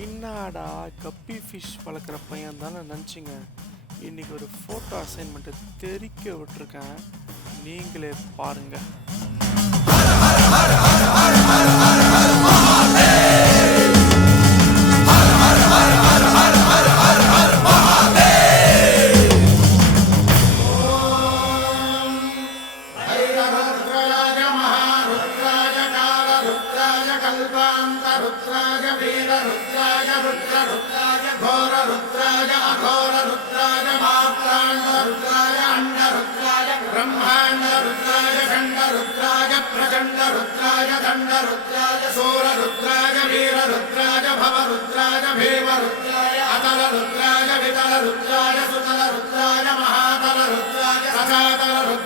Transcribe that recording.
என்னடா கப்பி ஃபிஷ் வளர்க்குற பையன் தானே நினச்சிங்க. இன்னைக்கு ஒரு ஃபோட்டோ அசைன்மெண்ட்டை தெரிக்க விட்டுருக்கேன், நீங்களே பாருங்க. रुद्राय वीररुद्राय रुद्ररुद्राय घोररुद्राय अघोररुद्राय मात्राण्डरुद्राय अण्डरुद्राय ब्रह्माण्डरुद्राय खण्डरुद्राय प्रचण्डरुद्राय दण्डरुद्राय सूररुद्राय वीररुद्राय भवरुद्राय भीमरुद्राय अतलरुद्राय वितलरुद्राय सुतलरुद्राय महातलरुद्राय सचातलरुद्राय